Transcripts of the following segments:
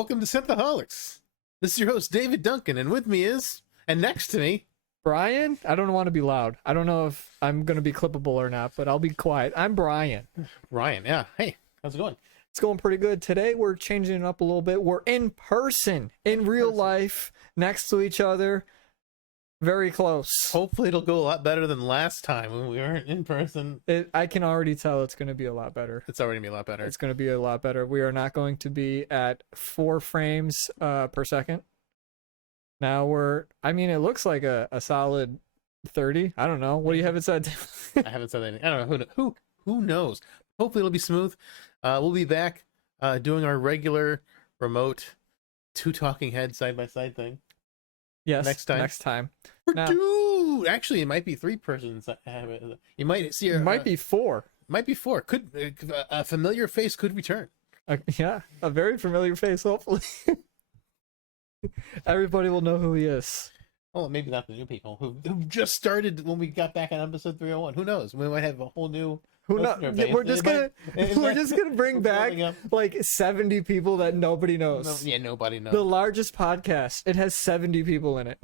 Welcome to Synthaholics. This is your host, David Duncan, and with me is, and next to me, Brian. I don't want to be loud. I don't know if I'm going to be clippable or not, but I'll be quiet. I'm Brian. Ryan. Yeah. Hey, how's it going? It's going pretty good. Today we're changing it up a little bit. We're in person, in real life, next to each other, very close. Hopefully it'll go a lot better than last time when we weren't in person. I can already tell it's going to be a lot better. It's already gonna be a lot better. It's going to be a lot better. We are not going to be at 4 frames per second. Now it looks like a solid 30. I don't know. What do you have it said? I haven't said anything. I don't know. Who knows? Hopefully it'll be smooth. We'll be back doing our regular remote 2 talking heads side by side thing. Yes. Next time. Now, Dude, actually, it might be 3 persons. You might see. It might be 4. Might be 4. Could a familiar face could return? Yeah, a very familiar face. Hopefully, everybody will know who he is. Well, maybe not the new people who just started when we got back on episode 301. Who knows? We might have a whole new. Who knows? We're just gonna bring back like 70 people that nobody knows. Nobody knows. The largest podcast. It has 70 people in it.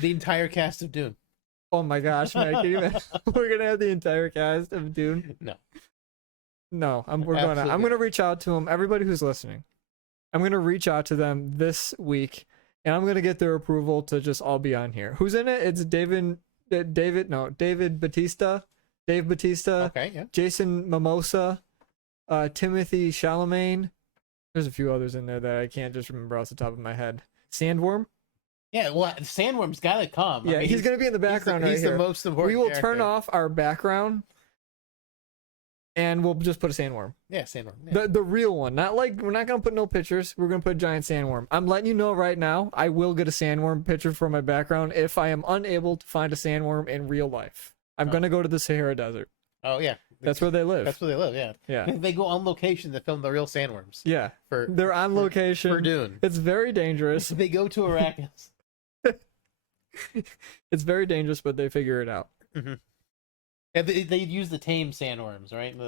The entire cast of Dune. Oh my gosh, man! Can you imagine? We're gonna have the entire cast of Dune. No, I'm gonna reach out to them. Everybody who's listening, I'm gonna reach out to them this week, and I'm gonna get their approval to just all be on here. Who's in it? It's Dave Bautista, Okay, yeah. Jason Mimosa, Timothy Chalamet. There's a few others in there that I can't just remember off the top of my head. Sandworm. Yeah, well, Sandworm's gotta come. Yeah, he's gonna be in the background. He's the most important. We will character. turn off our background, and we'll just put a sandworm. Yeah, Sandworm. Yeah. The real one. Not like, we're not gonna put no pictures. We're gonna put a giant sandworm. I'm letting you know right now. I will get a sandworm picture for my background if I am unable to find a sandworm in real life. I'm gonna go to the Sahara Desert. Oh yeah, that's where they live. That's where they live. Yeah. Yeah. They go on location to film the real sandworms. Yeah. They're on location for Dune. It's very dangerous. They go to Arrakis. It's very dangerous, but they figure it out. Mm-hmm. Yeah, they use the tame sandworms, right?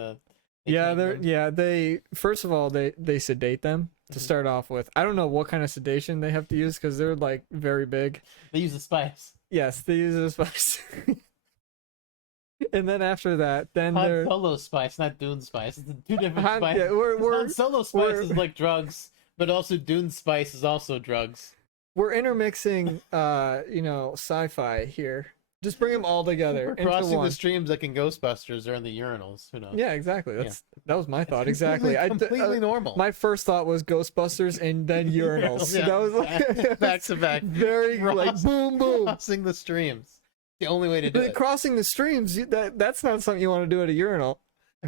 They first of all they sedate them to start off with. I don't know what kind of sedation they have to use because they're like very big. They use the spice. Yes, they use the spice. And then after that, then Han Solo spice, not Dune spice. It's 2 different spices. Yeah, Han Solo spice is like drugs, but also Dune spice is also drugs. We're intermixing, sci-fi here. Just bring them all together. We're crossing the streams like in Ghostbusters or in the urinals. Who knows? Yeah, exactly. That was my thought. Exactly. Completely normal. My first thought was Ghostbusters and then urinals. Yeah, that was like back to back. Very like boom boom. Crossing the streams. The only way to do it. Crossing the streams. That's not something you want to do at a urinal.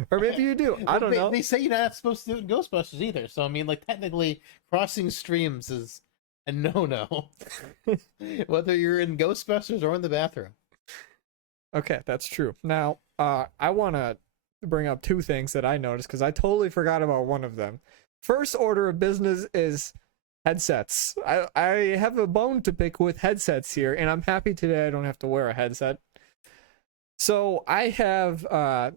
Or maybe you do. I don't know. They say you're not supposed to do it in Ghostbusters either. So I mean, like technically, crossing streams is a no-no. Whether you're in Ghostbusters or in the bathroom. Okay, that's true. Now, I want to bring up 2 things that I noticed because I totally forgot about one of them. First order of business is headsets. I have a bone to pick with headsets here, and I'm happy today I don't have to wear a headset. So I have a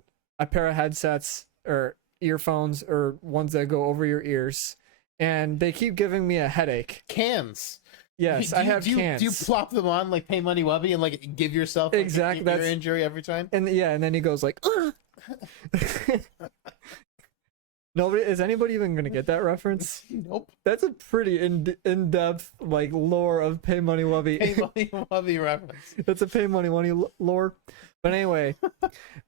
pair of headsets or earphones or ones that go over your ears, and they keep giving me a headache. Cans. Yes, I have cans. Do you plop them on like Pay Money Wubby and like give yourself like, exactly an ear injury every time? And and then he goes like, Is anybody even gonna get that reference? Nope. That's a pretty in-depth like lore of Pay Money Wubby. Pay Money Wubby reference. That's a Pay Money Wubby lore. But anyway,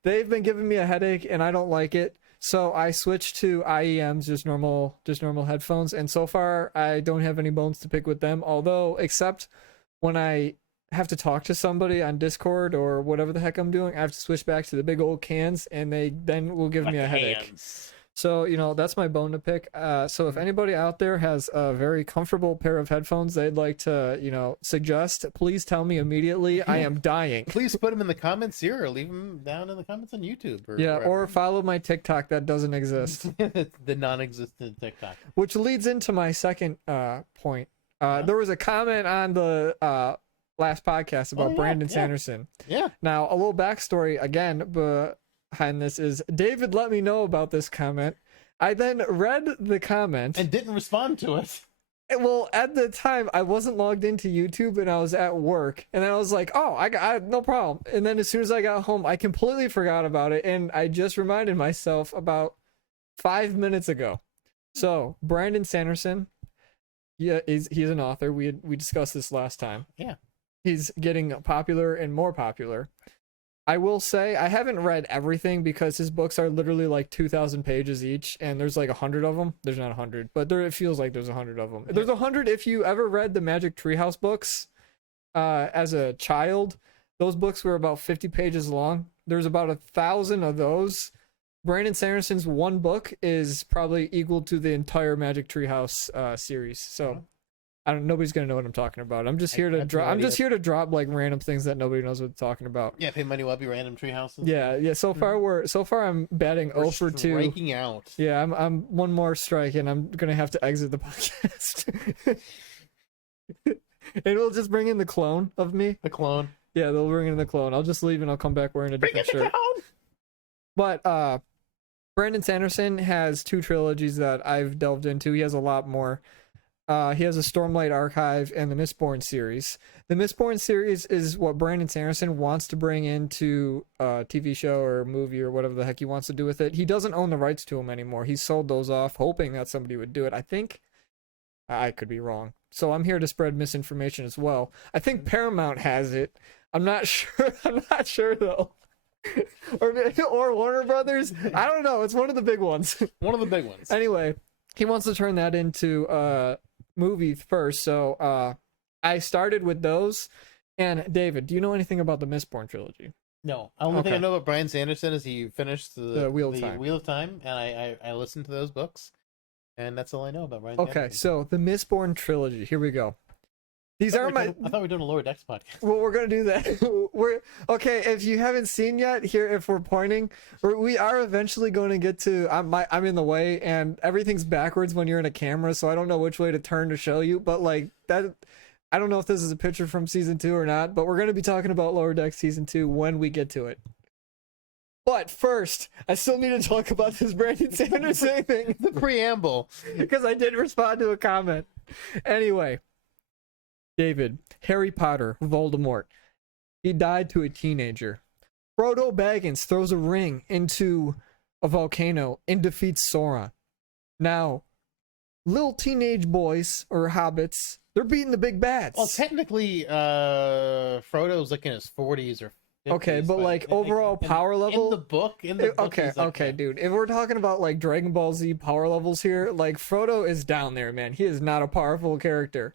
they've been giving me a headache and I don't like it. So I switched to IEMs, just normal headphones, and so far I don't have any bones to pick with them. Although, except when I have to talk to somebody on Discord or whatever the heck I'm doing, I have to switch back to the big old cans, and they then will give me a headache. So, that's my bone to pick. So if anybody out there has a very comfortable pair of headphones they'd like to, suggest, please tell me immediately. I am dying. Please put them in the comments here or leave them down in the comments on YouTube. Or follow my TikTok that doesn't exist. The non-existent TikTok. Which leads into my second point. There was a comment on the last podcast about Brandon Sanderson. Yeah. Now, a little backstory again, behind this is David let me know about this comment. I then read the comment. and didn't respond to it. Well, at the time, I wasn't logged into YouTube and I was at work. And then I was like, oh, I no problem. And then as soon as I got home, I completely forgot about it. And I just reminded myself about 5 minutes ago. So, Brandon Sanderson, yeah, he's an author. We discussed this last time. Yeah. He's getting popular and more popular. I will say I haven't read everything because his books are literally like 2,000 pages each, and there's like 100 of them. There's not 100, but it feels like there's 100 of them. There's 100 if you ever read the Magic Treehouse books as a child. Those books were about 50 pages long. There's about 1,000 of those. Brandon Sanderson's one book is probably equal to the entire Magic Treehouse series. So nobody's gonna know what I'm talking about. I'm just here to drop. I'm just here to drop like random things that nobody knows what I'm talking about. Yeah, pay money will be random treehouses. Yeah. So far I'm batting 0 for 2. Striking out. Yeah, I'm one more strike, and I'm gonna have to exit the podcast. And we'll just bring in the clone of me. The clone. Yeah, they'll bring in the clone. I'll just leave and I'll come back wearing a different shirt. But Brandon Sanderson has 2 trilogies that I've delved into. He has a lot more. He has a Stormlight Archive and the Mistborn series. The Mistborn series is what Brandon Sanderson wants to bring into a TV show or movie or whatever the heck he wants to do with it. He doesn't own the rights to them anymore. He sold those off, hoping that somebody would do it. I think I could be wrong. So I'm here to spread misinformation as well. I think Paramount has it. I'm not sure. I'm not sure though. or Warner Brothers. I don't know. It's one of the big ones. One of the big ones. Anyway, he wants to turn that into movie first, so I started with those. And David, do you know anything about the Mistborn trilogy? No. The only thing I know about Bryan Sanderson is he finished the Wheel of Time, and I listened to those books, and that's all I know about Bryan Okay, Sanderson. so the Mistborn trilogy. Here we go. These are my. I thought we were doing a Lower Decks podcast. Well, we're gonna do that. We're okay. If you haven't seen yet, here, if we're pointing, we are eventually going to get to. I'm in the way, and everything's backwards when you're in a camera, so I don't know which way to turn to show you. But like that, I don't know if this is a picture from season 2 or not. But we're gonna be talking about Lower Decks season 2 when we get to it. But first, I still need to talk about this Brandon Sanderson thing. The preamble, because I did respond to a comment. Anyway. David, Harry Potter, Voldemort. He died to a teenager. Frodo Baggins throws a ring into a volcano and defeats Sauron. Now, little teenage boys, or hobbits, they're beating the big bads. well, technically, Frodo's like in his 40s or 50s. Okay, but like overall power level in the book, okay, dude. If we're talking about like Dragon Ball Z power levels here, like Frodo is down there, man. He is not a powerful character.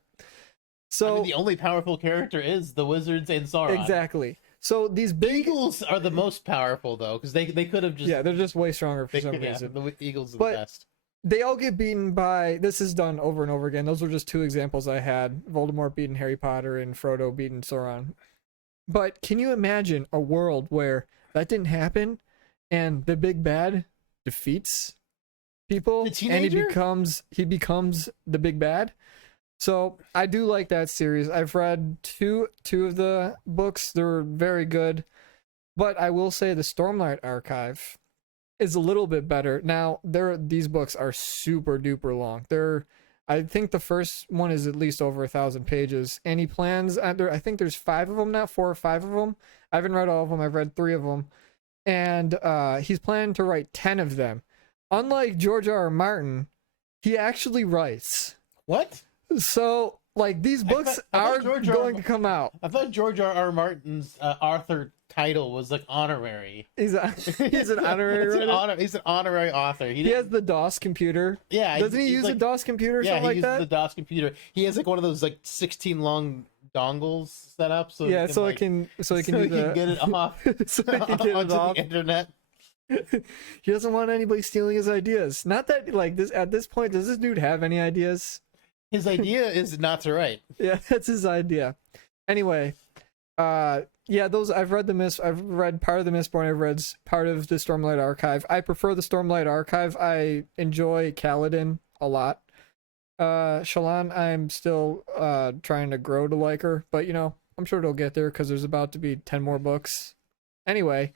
So I mean, the only powerful character is the wizards and Sauron. Exactly. So these big Eagles are the most powerful though, because they could have just they're just way stronger for some reason. The Eagles are But the best. they all get beaten by. This is done over and over again. Those were just 2 examples I had: Voldemort beating Harry Potter and Frodo beating Sauron. But can you imagine a world where that didn't happen, and the big bad defeats people, The and teenager? he becomes the big bad? So I do like that series. I've read two of the books. They're very good. But I will say the Stormlight Archive is a little bit better. Now, these books are super duper long. I think the first one is at least over 1,000 pages. And he plans, I think there's 5 of them now, 4 or 5 of them. I haven't read all of them. I've read 3 of them. And he's planning to write 10 of them. Unlike George R. R. Martin, he actually writes. What? So, like, these books are going to come out. I thought George R. R. Martin's author title was like honorary. He's an honorary writer? He's an honorary author. He has the DOS computer. Yeah. Doesn't he use a DOS computer or something like that? Yeah, he uses the DOS computer. He has like one of those like 16 long dongles set up. So yeah, he can get it off so he can get onto it off. the internet. He doesn't want anybody stealing his ideas. Not that, like, this at this point, does this dude have any ideas? His idea is not to write. Yeah, that's his idea. Anyway, yeah, those I've read part of the Mistborn. I've read part of the Stormlight Archive. I prefer the Stormlight Archive. I enjoy Kaladin a lot. Shallan, I'm still trying to grow to like her, but I'm sure it'll get there because there's about to be 10 more books. Anyway,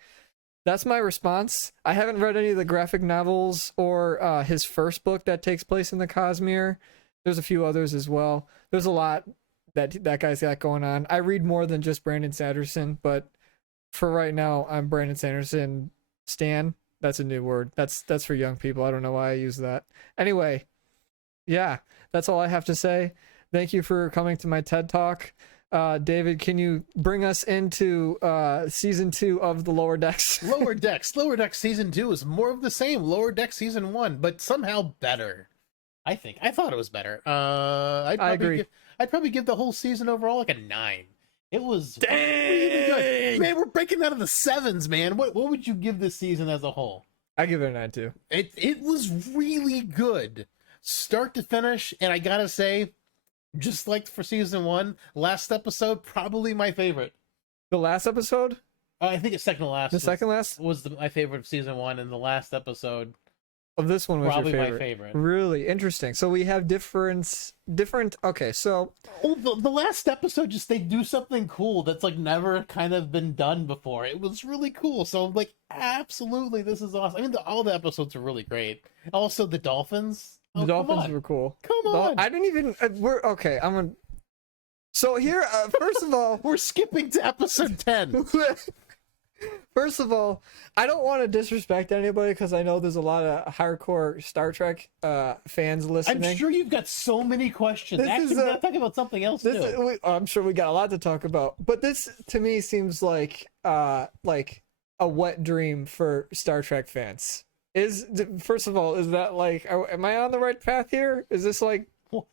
That's my response. I haven't read any of the graphic novels or his first book that takes place in the Cosmere. There's a few others as well. There's a lot that guy's got going on. I read more than just Brandon Sanderson, but for right now, I'm Brandon Sanderson Stan. That's a new word. That's for young people. I don't know why I use that. Anyway, yeah, that's all I have to say. Thank you for coming to my TED Talk. David, can you bring us into season 2 of the Lower Decks? Lower Decks season 2 is more of the same Lower Decks season 1, but somehow better. I thought it was better. I agree. I'd probably give the whole season overall like a 9. It was really good. Man, we're breaking out of the 7s, man. What would you give this season as a whole? I give it a 9 too. It was really good, start to finish, and I gotta say, just like for season 1, last episode probably my favorite. The last episode? I think it's second to last. The second last was my favorite of season 1, and the last episode of this one was probably your favorite. My favorite. Really interesting. So we have different. Okay, so the last episode, just they do something cool that's like never kind of been done before. It was really cool. So I'm like, absolutely, this is awesome. I mean, all the episodes are really great. Also, the dolphins. The dolphins were cool. Come on. I didn't even. We're okay. I'm gonna. So here, first of all, we're skipping to episode 10. First of all, I don't want to disrespect anybody because I know there's a lot of hardcore Star Trek fans listening. I'm sure you've got so many questions. Actually, we're talking about something else too. I'm sure we got a lot to talk about, but this to me seems like a wet dream for Star Trek fans. First of all, is that like, am I on the right path here? Is this like what?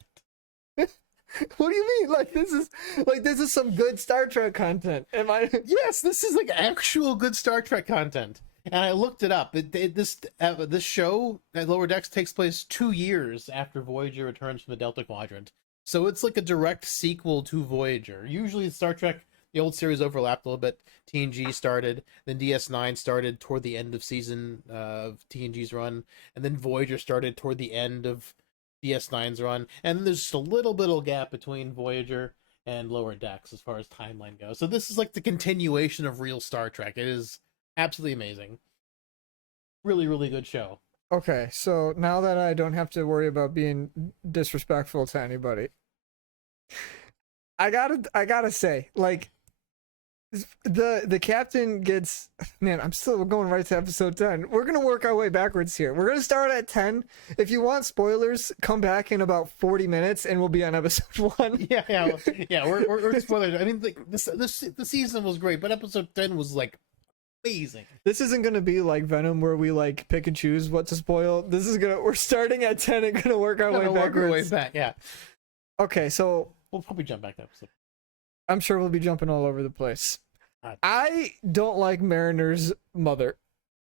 What do you mean? Like this is some good Star Trek content. Am I? Yes, this is like actual good Star Trek content. And I looked it up. This show at Lower Decks takes place 2 years after Voyager returns from the Delta Quadrant. So it's like a direct sequel to Voyager. Usually Star Trek, the old series overlapped a little bit. TNG started, then DS9 started toward the end of season of TNG's run, and then Voyager started toward the end of DS9's run, and there's just a little bit of gap between Voyager and Lower Decks as far as timeline goes. So this is like the continuation of real Star Trek. It is absolutely amazing. Really, really good show. Okay, so now that I don't have to worry about being disrespectful to anybody, I gotta say, like, the captain gets, man, we're going right to episode 10. We're gonna work our way backwards here. We're gonna start at 10. If you want spoilers, come back in about 40 minutes and we'll be on episode 1. Yeah, we're spoilers. I mean, like, the season was great, but episode 10 was like amazing. This isn't gonna be like Venom where we like pick and choose what to spoil. We're starting at 10 and gonna work our way backwards. Work our way back, yeah. Okay, so we'll probably jump back to episode. I'm sure we'll be jumping all over the place. I don't like Mariner's mother.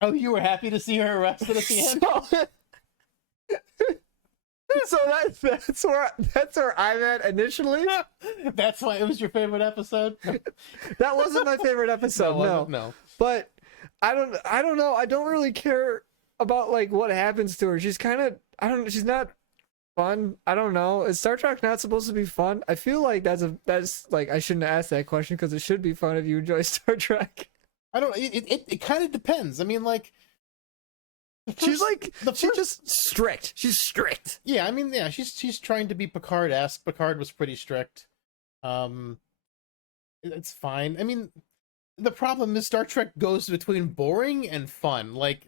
Oh, you were happy to see her arrested at the end? So that's where I'm at initially. That's why it was your favorite episode? That wasn't my favorite episode. No. But I don't know. I don't really care about like what happens to her. She's kind of she's not fun. I don't know. Is Star Trek not supposed to be fun? I feel like that's like I shouldn't ask that question because it should be fun if you enjoy Star Trek. I don't. It kind of depends. I mean, like she's just strict. She's strict. Yeah, I mean, yeah, she's trying to be Picard-esque. Picard was pretty strict. It's fine. I mean, the problem is Star Trek goes between boring and fun. Like,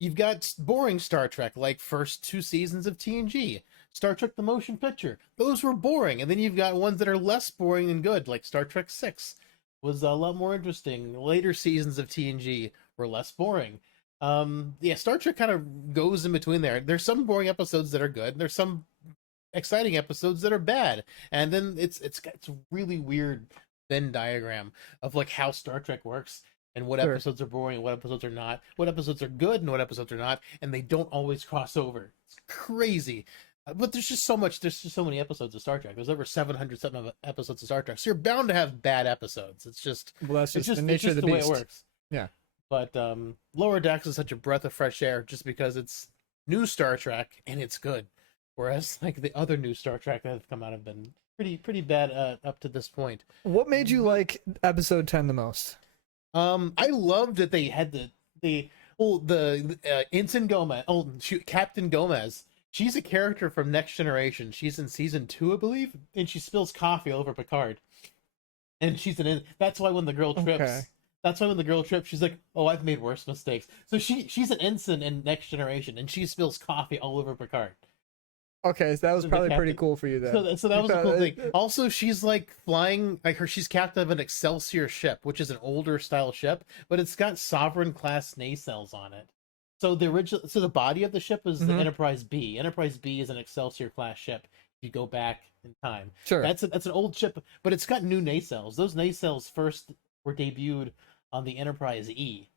you've got boring Star Trek, like first 2 seasons of TNG. Star Trek the Motion Picture. Those were boring. And then you've got ones that are less boring and good, like Star Trek 6 was a lot more interesting. Later seasons of TNG were less boring. Yeah, Star Trek kind of goes in between there. There's some boring episodes that are good. There's some exciting episodes that are bad. And then it's a really weird Venn diagram of like how Star Trek works. And what episodes are boring and what episodes are not. What episodes are good and what episodes are not. And they don't always cross over. It's crazy. But there's just so many episodes of Star Trek. There's over 700 something episodes of Star Trek. So you're bound to have bad episodes. It's just... Well, that's just the nature of the beast. Way it works. Yeah. But Lower Decks is such a breath of fresh air just because it's new Star Trek and it's good. Whereas like the other new Star Trek that have come out have been pretty bad up to this point. What made you like episode 10 the most? I loved that they had the Ensign Gomez. Oh, shoot, Captain Gomez. She's a character from Next Generation. She's in season 2, I believe, and she spills coffee all over Picard. And that's why when the girl trips, Okay. that's why when the girl trips, she's like, "Oh, I've made worse mistakes." So she's an ensign in Next Generation, and she spills coffee all over Picard. Okay, so that was So the probably pretty captain- cool for you then. So that was a cool thing. Also, she's like flying, like she's captain of an Excelsior ship, which is an older style ship, but it's got Sovereign class nacelles on it. So the body of the ship is the Mhm. Enterprise B. Enterprise B is an Excelsior class ship. If you go back in time, Sure. that's an old ship, but it's got new nacelles. Those nacelles first were debuted on the Enterprise E,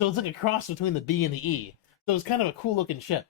so it's like a cross between the B and the E. So it's kind of a cool looking ship.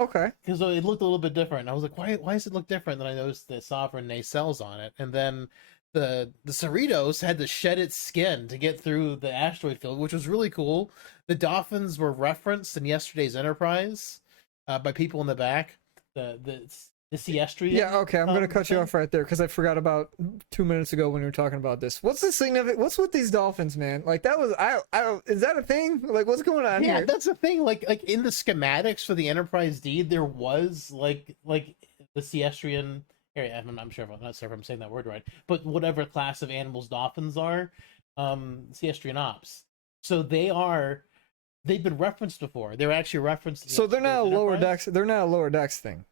Okay. Because it looked a little bit different. I was like, why does it look different? Then I noticed the Sovereign nacelles on it. And then the Cerritos had to shed its skin to get through the asteroid field, which was really cool. The dolphins were referenced in yesterday's Enterprise by people in the back. The Siestrian. Yeah, okay, I'm going to cut you thing. off right there because I forgot about 2 minutes ago when you were talking about this. What's the significant? What's with these dolphins, man? Like, that was, I don't, is that a thing? Like, what's going on Yeah, here? that's the thing. Like in the schematics for the Enterprise D, there was like the Siestrian area. I'm not sure if I'm saying that word right, but whatever class of animals dolphins are, Siestrian ops. So they've been referenced before. They're actually referenced. In So they're not a yesterday's lower Enterprise. decks. They're not a lower decks thing.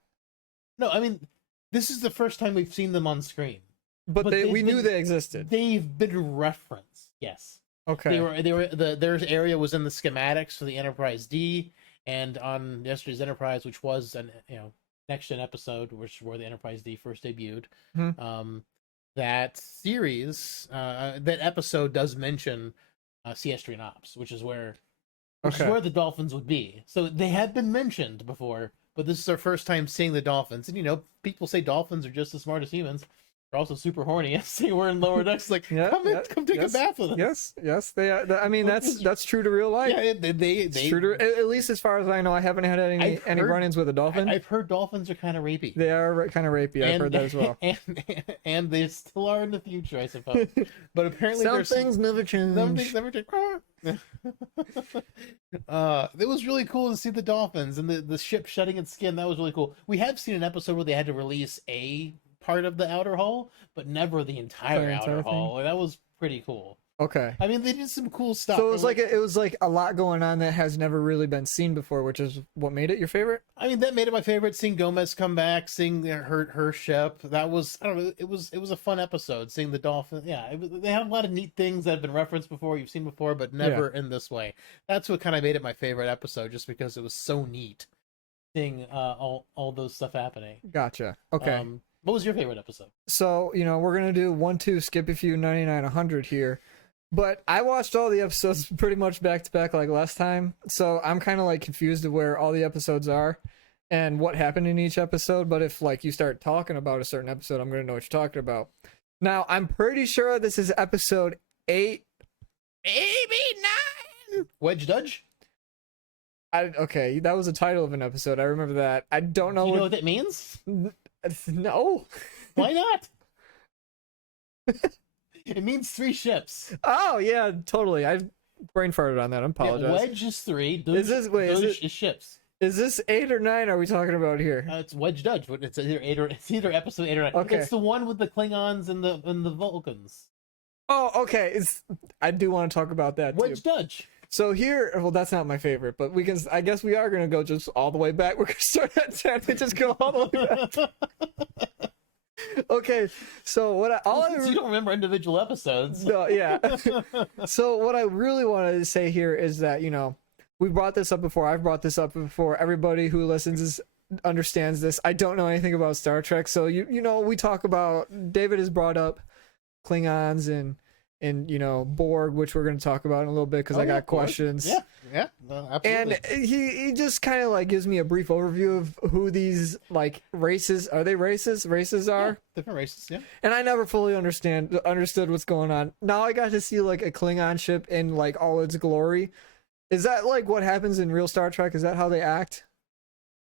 No, I mean this is the first time we've seen them on screen. But they've we knew been- they existed. They've been referenced. Yes. Okay. Their area was in the schematics for the Enterprise D, and on yesterday's Enterprise, which was an next gen episode, which where the Enterprise D first debuted. Mhm. That series, that episode does mention Siestrian Ops, which is where Okay. the dolphins would be. So they have been mentioned before, but this is our first time seeing the dolphins. And people say dolphins are just as smart as humans. They're also super horny. Yes, they were in lower decks. Like, Yeah, come take yes, a bath with us. Yes. They. I mean, that's true to real life. Yeah, they It's true to, at least as far as I know, I haven't had any I've heard- run-ins with a dolphin. I've heard dolphins are kind of rapey. They are kind of rapey. I've heard that as well. And they still are in the future, I suppose. But apparently, Some there's things never change. some things never change. It was really cool to see the dolphins and the ship shedding its skin. That was really cool. We have seen an episode where they had to release a part of the outer hull, but never the entire outer hull. That was pretty cool. Okay. I mean, they did some cool stuff. So it was like a lot going on that has never really been seen before, which is what made it your favorite. I mean, that made it my favorite. Seeing Gomez come back, seeing her ship, that was, I don't know, it was a fun episode. Seeing the dolphin, yeah, they had a lot of neat things that have been referenced before, you've seen before, but never in this way. That's what kind of made it my favorite episode, just because it was so neat seeing all those stuff happening. Gotcha. Okay. What was your favorite episode? So we're gonna do 1, 2, skip a few, 99, 100 here. But I watched all the episodes pretty much back to back like last time, so I'm kind of like confused of where all the episodes are and what happened in each episode. But if like you start talking about a certain episode, I'm gonna know what you're talking about. Now I'm pretty sure this is episode 8, maybe 9. Wedge Dudge? Okay, that was the title of an episode. I remember that. I don't know. Do you know what that means? No. Why not? It means 3 ships. Oh yeah, totally. I brain farted on that. I apologize. Yeah, Wedge is 3. Is this- wait, is Dudge it- is ships. Is this 8 or 9? Are we talking about here? It's Wedge Dudge. But it's either episode 8 or 9. Okay. It's the one with the Klingons and the Vulcans. Oh, okay. I do want to talk about that Wedge too. Dudge. So here, well, that's not my favorite, but we can. I guess we are gonna go just all the way back. We're gonna start at 10 and just go all the way back. Okay. So what Since you don't remember individual episodes. No, yeah. So what I really wanted to say here is that we brought this up before. I've brought this up before. Everybody who listens understands this. I don't know anything about Star Trek, so we talk about. David has brought up Klingons and Borg, which we're going to talk about in a little bit because I got questions. Yeah, absolutely. And he just kind of like gives me a brief overview of who these like races are. They races are. Yeah, different races. Yeah. And I never fully understood what's going on. Now I got to see like a Klingon ship in like all its glory. Is that like what happens in real Star Trek? Is that how they act?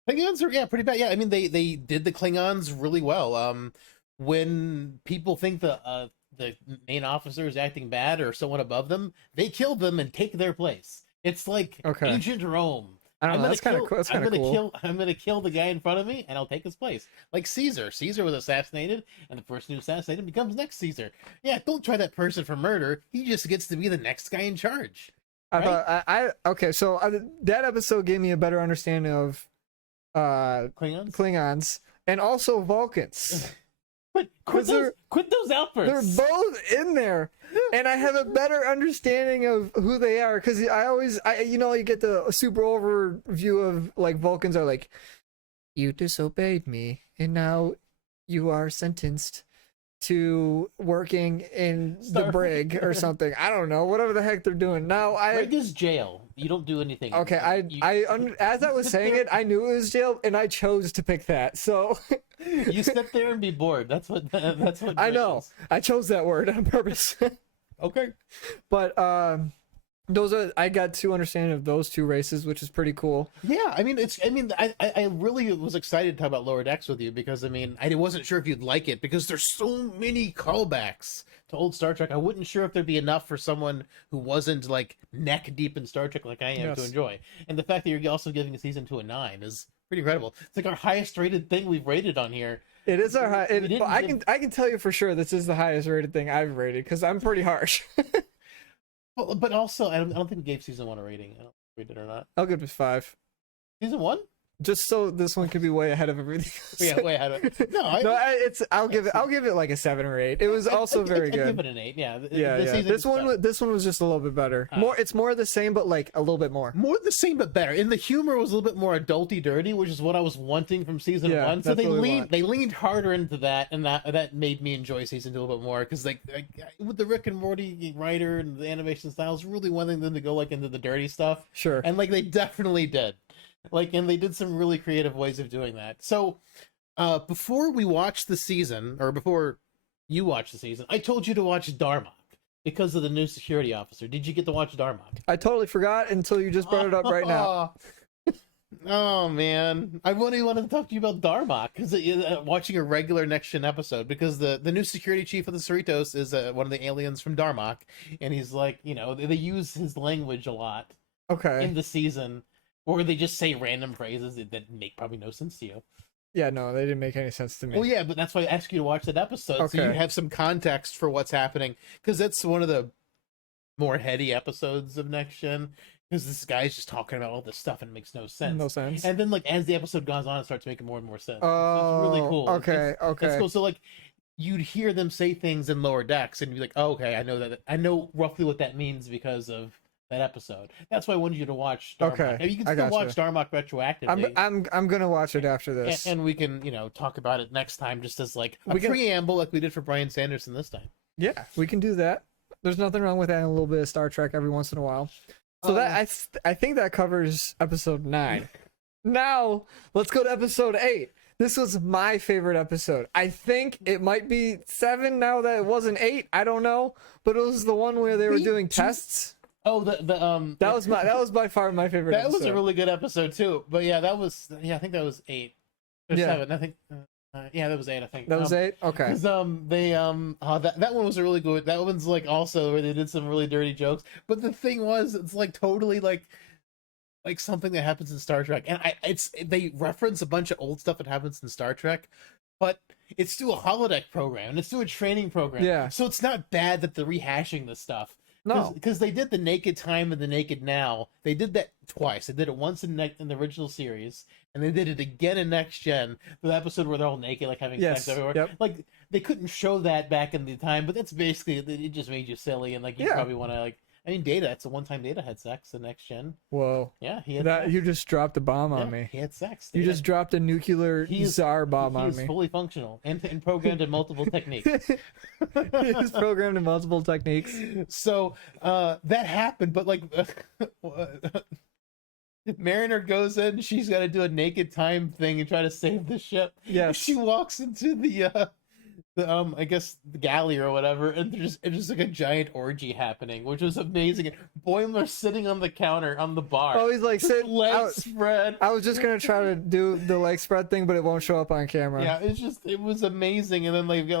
Klingons are pretty bad. Yeah, I mean they did the Klingons really well. When people think the the main officer is acting bad or someone above them, they kill them and take their place. It's like ancient Rome. I don't know. That's kind of cool. That's kind of cool. I'm gonna kill the guy in front of me, and I'll take his place. Like Caesar. Caesar was assassinated, and the person who assassinated him becomes next Caesar. Yeah, don't try that person for murder. He just gets to be the next guy in charge. Right? Okay. So that episode gave me a better understanding of Klingons, and also Vulcans. Quit those outbursts. They're both in there, and I have a better understanding of who they are, because you get the super overview of like Vulcans are like, you disobeyed me, and now you are sentenced to working in the brig or something. I don't know, whatever the heck they're doing. Now brig is jail. You don't do anything. Okay, as I was saying it, I knew it was jail, and I chose to pick that. So you sit there and be bored. That's what I know. Is. I chose that word on purpose. Okay, but I got to understanding of those two races, which is pretty cool. Yeah, I really was excited to talk about Lower Decks with you, because I wasn't sure if you'd like it, because there's so many callbacks to old Star Trek. I wasn't sure if there'd be enough for someone who wasn't like neck deep in Star Trek like I am to enjoy. And the fact that you're also giving season 2 a 9 is pretty incredible. It's like our highest rated thing we've rated on here. It is our high. I can tell you for sure this is the highest rated thing I've rated, because I'm pretty harsh. But also, I don't think we gave season 1 a rating. I don't know if we did or not. I'll give it 5. Season 1? Just so this one could be way ahead of everything. Yeah, way ahead of it. I'll give it like a 7 or 8. It was also very good. I'd give it an 8. Yeah. This one was just a little bit better. It's more the same, but like a little bit more. More the same, but better. And the humor was a little bit more adulty dirty, which is what I was wanting from season 1. So they leaned harder into that, and that made me enjoy season 2 a little bit more, because like with the Rick and Morty writer and the animation styles, really wanting them to go like into the dirty stuff. Sure. And like they definitely did. And they did some really creative ways of doing that. So, before we watched the season, or before you watched the season, I told you to watch Darmok because of the new security officer. Did you get to watch Darmok? I totally forgot until you just brought it up right now. Oh man, I really wanted to talk to you about Darmok, because watching a regular Next Gen episode, because the new security chief of the Cerritos is one of the aliens from Darmok, and he's like, they use his language a lot. Okay. In the season. Or they just say random phrases that make probably no sense to you. Yeah, no, they didn't make any sense to me. Well, yeah, but that's why I asked you to watch that episode, so you have some context for what's happening. Because that's one of the more heady episodes of Next Gen. Because this guy's just talking about all this stuff and it makes no sense. No sense. And then, as the episode goes on, it starts making more and more sense. Oh, it's really cool. Okay. It's cool. So, you'd hear them say things in Lower Decks, and you'd be like, oh, okay, I know that. I know roughly what that means because of that episode. That's why I wanted you to watch Darmok. Okay, you can still watch Darmok retroactively. I'm gonna watch it after this, and we can talk about it next time, just as a preamble, like we did for Brian Sanderson this time. Yeah, we can do that. There's nothing wrong with adding a little bit of Star Trek every once in a while. So I think that covers episode 9. Now let's go to episode 8. This was my favorite episode. I think it might be 7 now that it wasn't 8. I don't know, but it was the one where they were doing tests. Oh, that was by far my favorite. That episode. was a really good episode too. But I think that was 8 or 7. I think that was 8. I think that was 8. Okay. Because that one was a really good. That one's also where they did some really dirty jokes. But the thing was, it's totally like something that happens in Star Trek, and they reference a bunch of old stuff that happens in Star Trek, but it's through a holodeck program and it's through a training program. Yeah. So it's not bad that they're rehashing this stuff. No, because they did the Naked Time and the Naked Now. They did that twice. They did it once in the original series, and they did it again in Next Gen. The episode where they're all naked, having sex everywhere. Yep. They couldn't show that back in the time, but that's basically it. Just made you silly, and you probably want to Data. It's a one-time Data had sex in Next Gen. Whoa. Yeah, he had sex. You just dropped a bomb on me. He had sex. You just dropped a nuclear czar bomb on me. He's fully functional and programmed in multiple techniques. He's programmed in multiple techniques. So that happened, but Mariner goes in. She's got to do a Naked Time thing and try to save the ship. Yes. She walks into the I guess the galley or whatever, and there's just a giant orgy happening, which was amazing. Boimler's sitting on the counter on the bar. Oh, he's sitting legs spread. I was just gonna try to do the leg spread thing, but it won't show up on camera. Yeah, it was amazing. And then they've got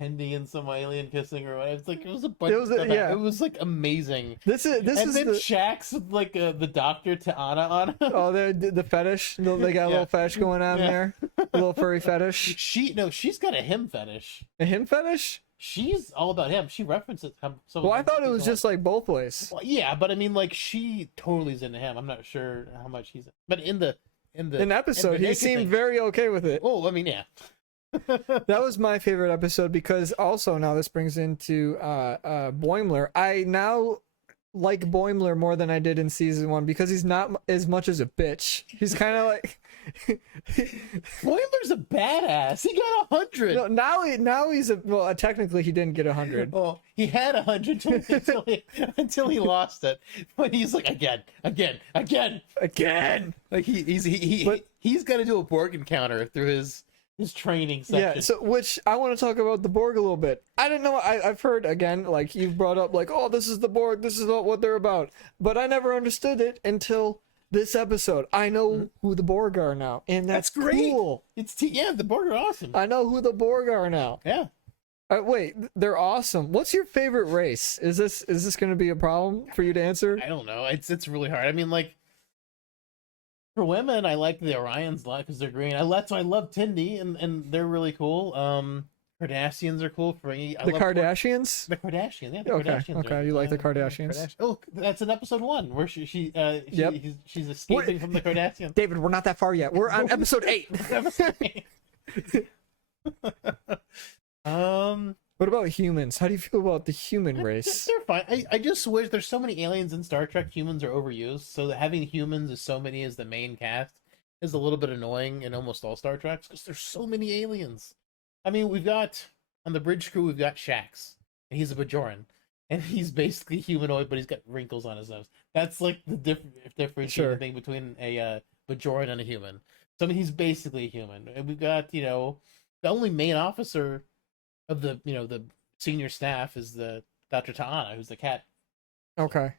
Tendi and some alien kissing or whatever. It's like it was a bunch It was of stuff. yeah. It was like amazing. This And is then the Shax with like the doctor Ta'ana on him. oh the fetish. They got a little fetish going on there. A little furry fetish. She's got a him fetish. A him fetish? She's all about him. She references him. So Well, I thought it was just like both ways. Well, yeah, but I mean, like she totally is into him. I'm not sure how much he's. But in the episode, he seemed very okay with it. Oh, I mean, yeah. That was my favorite episode because also now this brings into Boimler. I now like Boimler more than I did in season 1 because he's not as much as a bitch. He's kind of like Boimler's a badass. He got 100. no, now he's technically he didn't get 100. Oh, he had 100 until he lost it. But he's like again. Like he's got to do a Borg encounter through his training section. Yeah, so which I want to talk about the Borg a little bit. I didn't know. I've heard again, like you've brought up, like, oh, this is the Borg. This is what they're about. But I never understood it until this episode. I know who the Borg are now, and that's great. cool. The Borg are awesome. I know who the Borg are now. Yeah. Wait, they're awesome. What's your favorite race? Is this going to be a problem for you to answer? I don't know. It's really hard. I mean, like. For women, I like the Orions a lot because they're green. I love Tendi, and they're really cool. Cardassians are cool for me. The Kardashians? The Kardashians, yeah. The Okay, Kardashians okay. You like the Kardashians? Oh, that's in episode 1 where she's escaping from the Kardashians. David, we're not that far yet. We're on episode 8. What about humans? How do you feel about the human race? They're fine. I just wish there's so many aliens in Star Trek. Humans are overused, so that having humans as so many as the main cast is a little bit annoying in almost all Star Treks because there's so many aliens. I mean, we've got on the bridge crew we've got Shax, and he's a Bajoran, and he's basically humanoid, but he's got wrinkles on his nose. That's like the differentiating thing between a Bajoran and a human. So I mean, he's basically a human. And we've got the only main officer of the senior staff is the Dr. Ta'ana, who's the cat. Okay.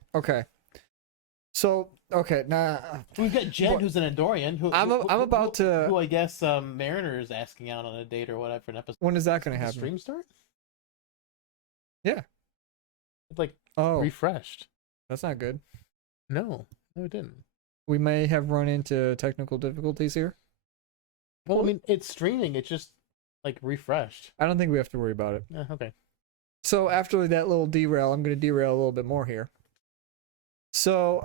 So now we've got Jed, who's an Andorian. Who I guess Mariner is asking out on a date or whatever for an episode. When is that going to happen? Stream start? Yeah. It refreshed. That's not good. No, it didn't. We may have run into technical difficulties here. Well, I mean, it's streaming. It's just refreshed. I don't think we have to worry about it. Okay. So after that little derail, I'm going to derail a little bit more here. So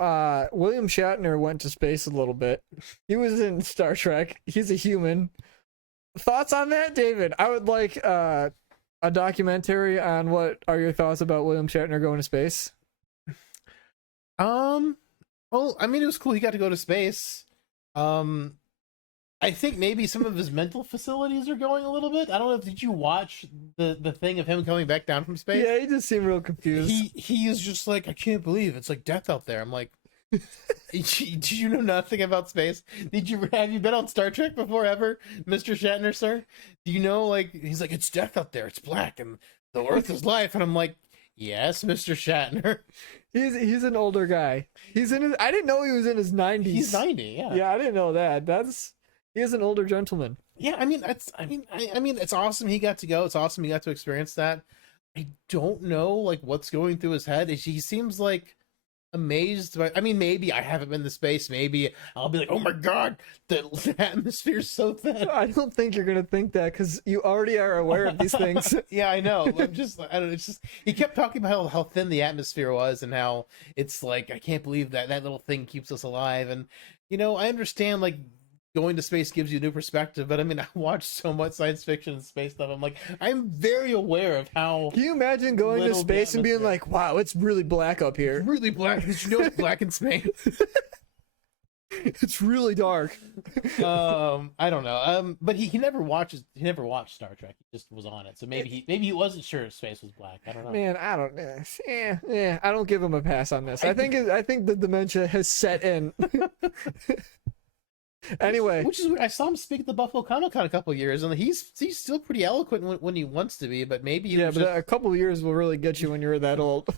William Shatner went to space a little bit. He was in Star Trek. He's a human. Thoughts on that, David? I would like a documentary on what are your thoughts about William Shatner going to space. Well, I mean, it was cool. He got to go to space. I think maybe some of his mental facilities are going a little bit. I don't know. Did you watch the thing of him coming back down from space? Yeah, he just seemed real confused. He is just like, I can't believe it's like death out there. I'm like, did you know nothing about space? Have you been on Star Trek before ever, Mr. Shatner, sir? Do you know, he's like, it's death out there. It's black and the Earth is life. And I'm like, yes, Mr. Shatner. He's an older guy. I didn't know he was in his 90s. He's 90, yeah. Yeah, I didn't know that. He is an older gentleman. Yeah, I mean, it's awesome he got to go. It's awesome he got to experience that. I don't know, what's going through his head. He seems amazed by. I mean, maybe I haven't been to space. Maybe I'll be like, oh my god, the atmosphere's so thin. I don't think you're gonna think that because you already are aware of these things. Yeah, I know. I don't know. It's just he kept talking about how thin the atmosphere was and how it's I can't believe that little thing keeps us alive. And I understand going to space gives you a new perspective, but I mean, I watch so much science fiction and space stuff. I'm very aware of how. Can you imagine going to space and being like, "Wow, it's really black up here. It's really black. Did you know it's black in space? It's really dark." I don't know. But he never watched Star Trek. He just was on it, so maybe he wasn't sure if space was black. I don't know. Man, I don't. I don't give him a pass on this. I think the dementia has set in. Anyway, which is weird. I saw him speak at the Buffalo Comic Con a couple of years, and he's still pretty eloquent when he wants to be. But maybe a couple of years will really get you when you're that old.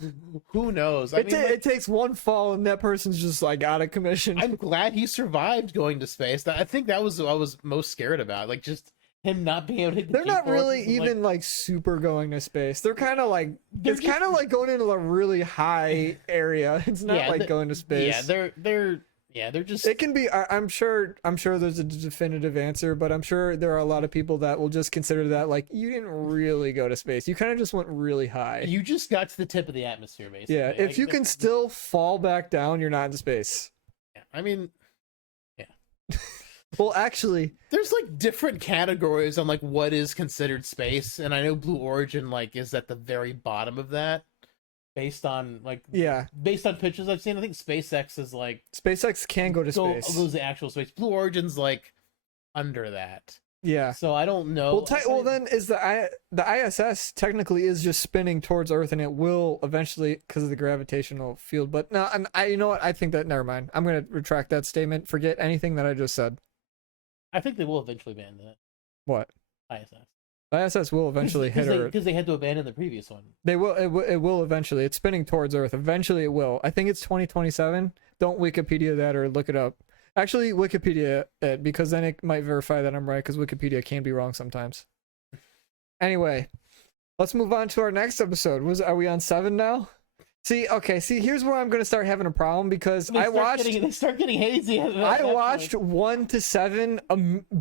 Who knows? It takes one fall, and that person's just out of commission. I'm glad he survived going to space. I think that was what I was most scared about. Just him not being able to hit the They're not keyboard really is, even like super going to space. They're kind of like They're it's kind of like going into a really high area. It's not like going to space. they're just. It can be. I'm sure there's a definitive answer, but I'm sure there are a lot of people that will just consider that like you didn't really go to space. You kind of just went really high. You just got to the tip of the atmosphere, basically. Yeah, if you can still fall back down, you're not in space. I mean, yeah. Well, actually, there's like different categories on like what is considered space, and I know Blue Origin like is at the very bottom of that, based on pictures I've seen. I think SpaceX is like SpaceX can go to space. Goes to actual space. Blue Origin's like under that. Yeah. So I don't know. Well, then is the ISS technically is just spinning towards Earth, and it will eventually because of the gravitational field. But no, you know what? I think that never mind. I'm gonna retract that statement. Forget anything that I just said. I think they will eventually ban that. What? ISS. ISS will eventually hit Earth because they had to abandon the previous one. They will. It will eventually. It's spinning towards Earth. Eventually, it will. I think it's 2027. Don't Wikipedia that or look it up. Actually, Wikipedia it because then it might verify that I'm right because Wikipedia can be wrong sometimes. Anyway, let's move on to our next episode. Are we on 7 now? See, here's where I'm gonna start having a problem because they start getting hazy. I watched 1 to 7,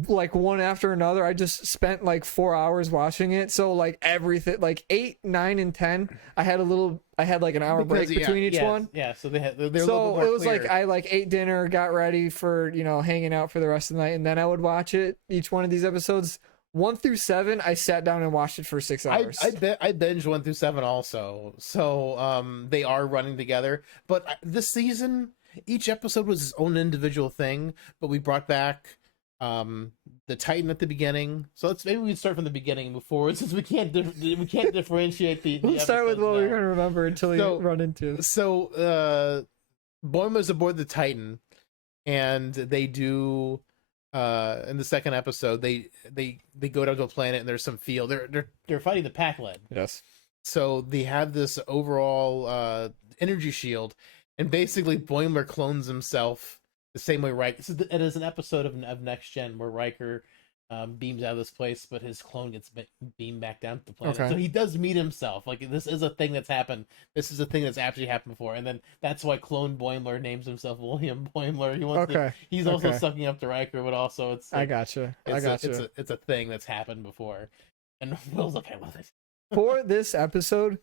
like one after another. I just spent like 4 hours watching it. So like everything, like 8, 9, and 10, I had like an hour break between each one. Yeah, so they're so a little bit more it was clear. like I like ate dinner, got ready for hanging out for the rest of the night, and then I would watch it. Each one of these episodes. 1 through 7, I sat down and watched it for 6 hours. I binged 1 through 7 also. So they are running together. But this season, each episode was its own individual thing. But we brought back the Titan at the beginning. So maybe we start from the beginning and move forward since we can't differentiate the. We'll start with what we're gonna remember until we run into. So Boimler's aboard the Titan, and they do. In the second episode, they go down to a planet and there's some field. They're fighting the Pac-Led. Yes. So they have this overall energy shield, and basically Boimler clones himself the same way Riker. It is an episode of Next Gen where Riker beams out of this place, but his clone gets beamed back down to the planet. Okay. So he does meet himself. Like this is a thing that's happened. This is a thing that's actually happened before, and then that's why Clone Boimler names himself William Boimler. He wants to. He's also sucking up to Riker, but also it's. Like, I gotcha. It's a thing that's happened before, and Will's like, I love it. For this episode,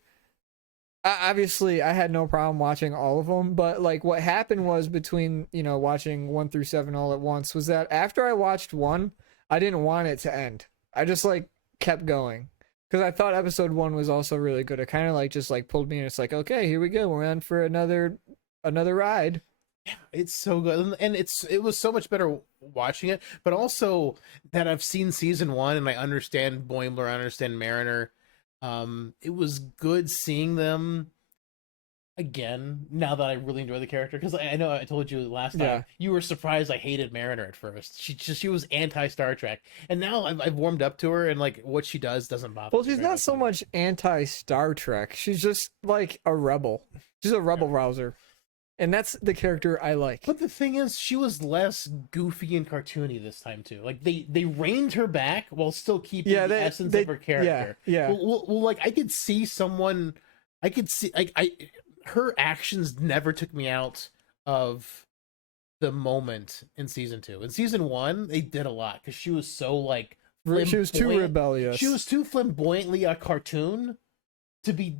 obviously I had no problem watching all of them, but like what happened was between watching 1 through 7 all at once was that after I watched 1. I didn't want it to end. I just like kept going because I thought episode 1 was also really good. It kind of like just like pulled me in. It's like, okay, here we go. We're on for another ride. Yeah, it's so good, and it was so much better watching it. But also that I've seen season 1 and I understand Boimler, I understand Mariner. It was good seeing them again now that I really enjoy the character, because I know I told you last time you were surprised I hated Mariner at first. She was anti Star Trek, and now I've warmed up to her, and like what she does doesn't bother me. Well, she's not so much anti Star Trek. She's just like a rebel. She's a rebel rouser, and that's the character I like. But the thing is, she was less goofy and cartoony this time too. Like they reined her back while still keeping the essence of her character. Yeah. Well, like I could see someone. I could see her actions never took me out of the moment in season 2. In season 1, they did a lot because she was so like she was too rebellious. She was too flamboyantly a cartoon to be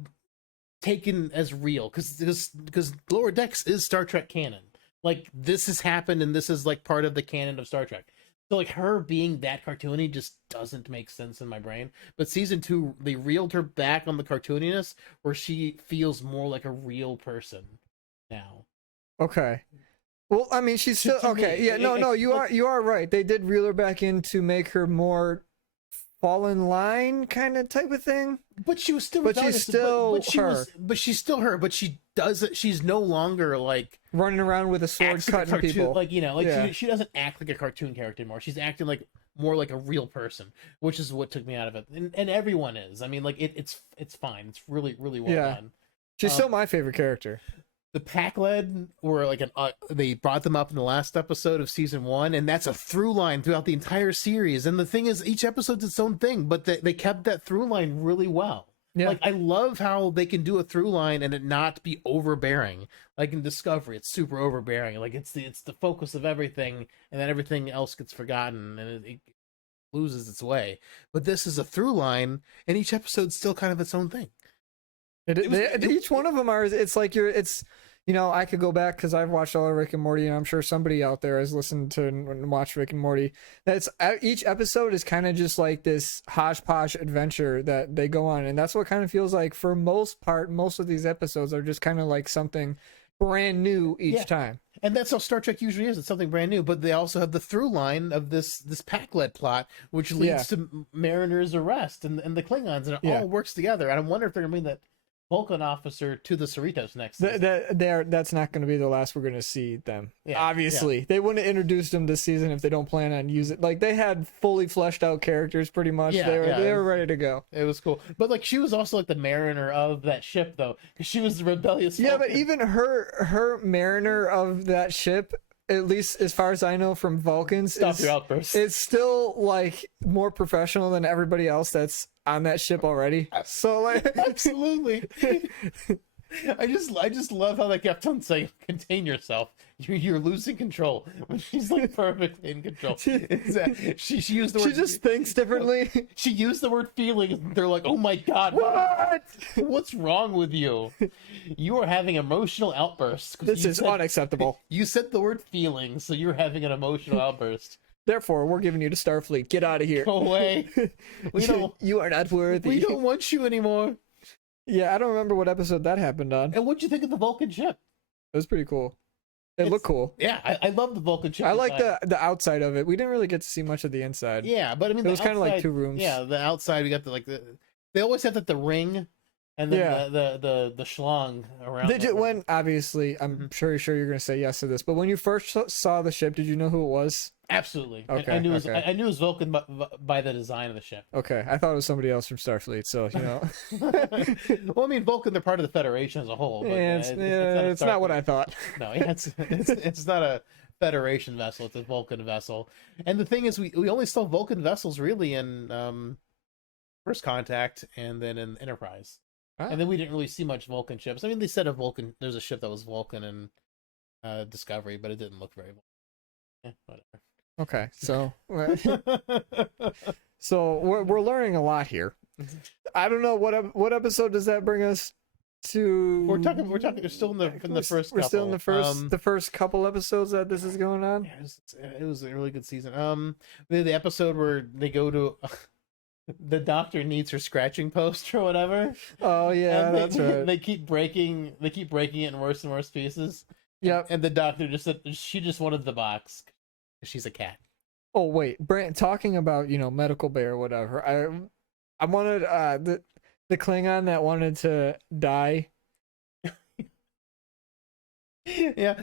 taken as real, because Lower Decks is Star Trek canon. Like this has happened, and this is like part of the canon of Star Trek. So like her being that cartoony just doesn't make sense in my brain. But season 2, they reeled her back on the cartooniness where she feels more like a real person now. Okay. Well, I mean, she's still okay. Yeah, no, you are right. They did reel her back in to make her more fall in line kind of type of thing. But she was still. But she's still her. But she's still her. But she does it. She's no longer like running around with a sword cutting people. Like she doesn't act like a cartoon character anymore. She's acting like more like a real person, which is what took me out of it. And everyone is. I mean, like it's fine. It's really well done. She's still my favorite character. the pack led were like they brought them up in the last episode of season 1, and that's a through line throughout the entire series. And the thing is, each episode's its own thing, but they kept that through line really well. Yeah. Like, I love how they can do a through line and it not be overbearing. Like in Discovery, it's super overbearing. Like it's the focus of everything, and then everything else gets forgotten, and it loses its way. But this is a through line, and each episode's still kind of its own thing. Each one of them are. It's like I could go back because I've watched all of Rick and Morty, and I'm sure somebody out there has listened to and watched Rick and Morty. That's each episode is kind of just like this hodgepodge adventure that they go on, and that's what kind of feels like for most of these episodes are just kind of like something brand new each time. And that's how Star Trek usually is. It's something brand new, but they also have the through line of this pack-led plot, which leads to Mariner's arrest and the Klingons, and it all works together. And I wonder if they're going to bring that Vulcan officer to the Cerritos next season. That's not going to be the last we're going to see them. Obviously, they wouldn't have introduced them this season if they don't plan on using. Like, they had fully fleshed out characters pretty much. They were ready to go. It was cool, but like she was also like the mariner of that ship, though, because she was the rebellious. Yeah, Vulcan. But even her mariner of that ship, at least as far as I know from Vulcans, Stop your outbursts. It's still like more professional than everybody else that's on that ship already. So like, absolutely. I just love how they kept on saying, "Contain yourself. You're losing control." When she's like perfect in control. She used the word. She just thinks differently. She used the word feelings. And they're like, "Oh my god, what? What's wrong with you? You are having emotional outbursts. This is unacceptable." You said the word feelings, so you're having an emotional outburst. Therefore, we're giving you to Starfleet. Get out of here. Go away. You are not worthy. We don't want you anymore. Yeah, I don't remember what episode that happened on. And what'd you think of the Vulcan ship? It was pretty cool. It looked cool. Yeah, I love the Vulcan ship. I like the outside of it. We didn't really get to see much of the inside. Yeah, but I mean, it was kind of like 2 rooms. Yeah, the outside we got they always have the ring, and then the schlong around. When obviously, I'm sure you're gonna say yes to this, but when you first saw the ship, did you know who it was? Absolutely. Okay. I knew it was Vulcan by the design of the ship. Okay, I thought it was somebody else from Starfleet. So Well, I mean, Vulcan, they're part of the Federation as a whole. But it's not what I thought. No, it's not a Federation vessel. It's a Vulcan vessel. And the thing is, we only saw Vulcan vessels really in First Contact and then in Enterprise. And then we didn't really see much Vulcan ships. I mean, they said there's a ship that was Vulcan in Discovery, but it didn't look very Vulcan. Yeah, whatever. Okay, so we're learning a lot here. I don't know what episode does that bring us to. We're talking. We're still in the first. We're still in the first couple episodes that this is going on. Yeah, it was a really good season. The episode where they go to. The doctor needs her scratching post or whatever. Oh yeah, that's right. They keep breaking it in worse and worse pieces. Yep. And the doctor just said she just wanted the box. She's a cat. Oh wait, Brant, talking about medical bay or whatever. I wanted the Klingon that wanted to die. Yeah,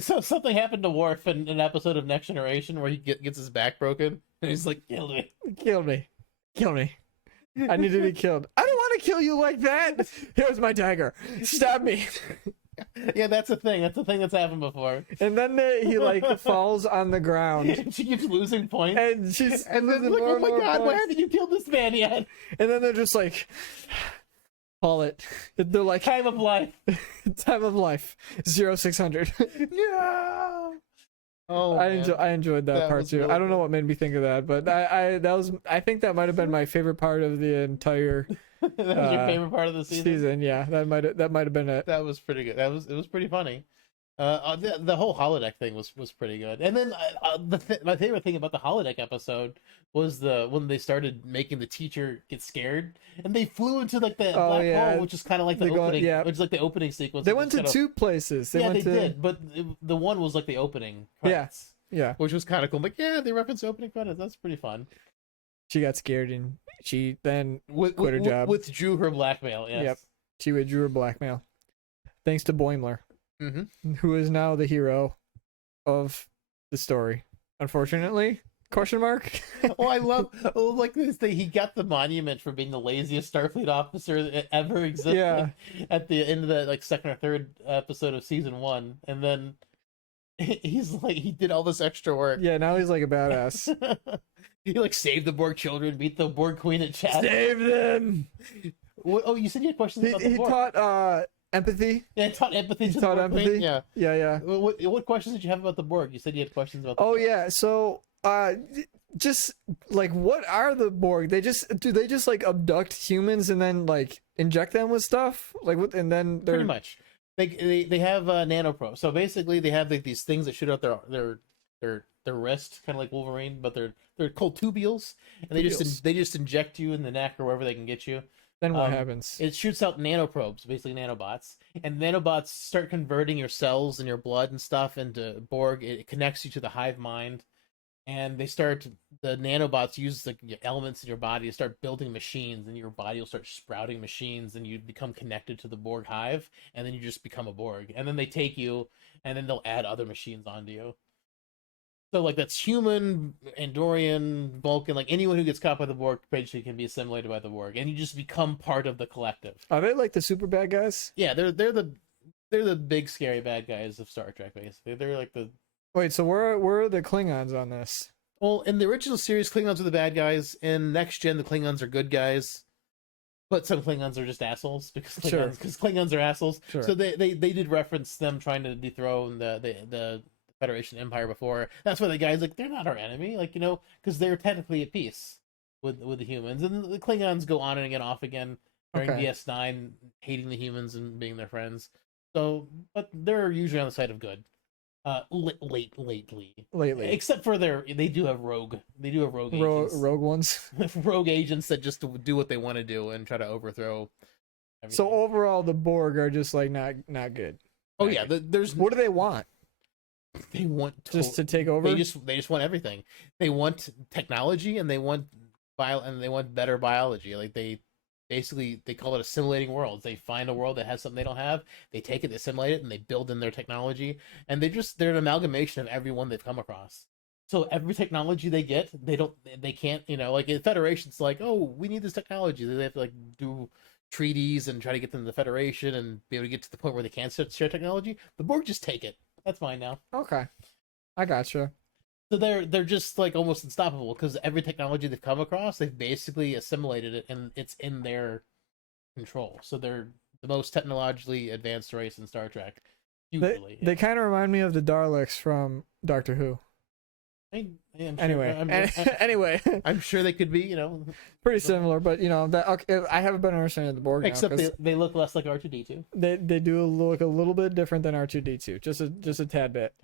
so something happened to Worf in an episode of Next Generation where he gets his back broken and he's like, "Kill me, kill me, kill me. I need to be killed. I don't want to kill you like that. Here's my dagger. Stab me." Yeah, that's a thing. That's a thing that's happened before. And then he like falls on the ground. And she keeps losing points. And she's then like, "Oh my god, why haven't you killed this man yet?" And then they're just like, call it. They're like, time of life. Time of life. 0600. No. Oh, I enjoyed that part too. Really I don't know what made me think of that, but I think that might have been my favorite part of the entire. That was your favorite part of the season. Yeah, that might have been it. That was pretty good. It was pretty funny. The whole holodeck thing was pretty good. And then my favorite thing about the holodeck episode was when they started making the teacher get scared, and they flew into like the black hole, which is kind of like the opening, which is like the opening sequence. They went to 2 places. They did, but the one was like the opening credits. Yeah, which was kind of cool. Like, they referenced opening credits. That's pretty fun. She got scared and she then quit her job. Withdrew her blackmail. Yes. Yep, she withdrew her blackmail, thanks to Boimler. Who is now the hero of the story, unfortunately. Question mark. Well, I love like this thing. He got the monument for being the laziest Starfleet officer that ever existed. Yeah. At the end of the like second or third episode of season 1, and then he's like he did all this extra work. Yeah, now he's like a badass. He like saved the Borg children, beat the Borg queen at chat. Save them. Oh, you said you had questions about the He Borg. taught empathy. Yeah, taught empathy. He to taught the Borg queen. empathy. Yeah. Yeah. What questions did you have about the Borg? You said you had questions about. The Oh Borg. yeah. So just like what are the Borg? Do they just like abduct humans and then like inject them with stuff? Like what? And then they're Pretty much. They have nanoprobes. So basically, they have like these things that shoot out their wrist, kind of like Wolverine, but they're called tubules, and Tubules. they just inject you in the neck or wherever they can get you. Then what happens? It shoots out nanoprobes, basically nanobots, and nanobots start converting your cells and your blood and stuff into Borg. It connects you to the hive mind, and the nanobots use the elements in your body to start building machines, and your body will start sprouting machines, and you become connected to the Borg hive, and then you just become a Borg, and then they take you, and then they'll add other machines onto you. So like that's human, Andorian, Vulcan, like anyone who gets caught by the Borg basically can be assimilated by the Borg, and you just become part of the collective. Are they like the super bad guys? Yeah, they're the big scary bad guys of Star Trek. Basically, they're like the Wait, so where are the Klingons on this? well in the original series, Klingons are the bad guys. In Next Gen, the Klingons are good guys, but some Klingons are just assholes because Sure. Klingons are assholes. Sure. So they did reference them trying to dethrone the Federation Empire before. That's why the guy's like they're not our enemy, like because they're technically at peace with the humans, and the Klingons go on and again off again during Okay. DS9, hating the humans and being their friends. So, but they're usually on the side of good. Lately, except for they do have rogue agents, Rogue ones. rogue agents that just do what they want to do and try to overthrow everything. So overall, the Borg are just like not good. Oh yeah, there's What do they want? they want Just to take over? They just want everything. They want technology and they want better biology. Like they call it assimilating worlds. They find a world that has something they don't have. They take it, they assimilate it, and they build in their technology. And they're an amalgamation of everyone they've come across. So every technology they get, they can't, like in Federation's like, oh, we need this technology. They have to like do treaties and try to get them to the Federation and be able to get to the point where they can share technology. The Borg just take it. That's fine now. Okay, I gotcha. So they're just like almost unstoppable because every technology they've come across, they've basically assimilated it and it's in their control. So they're the most technologically advanced race in Star Trek. Usually, They kind of remind me of the Daleks from Doctor Who. Anyway, I'm sure they could be, pretty similar, but that okay, I have a better understanding of the Borg now, except 'cause they look less like R2D2. they do look a little bit different than R2D2, just a tad bit.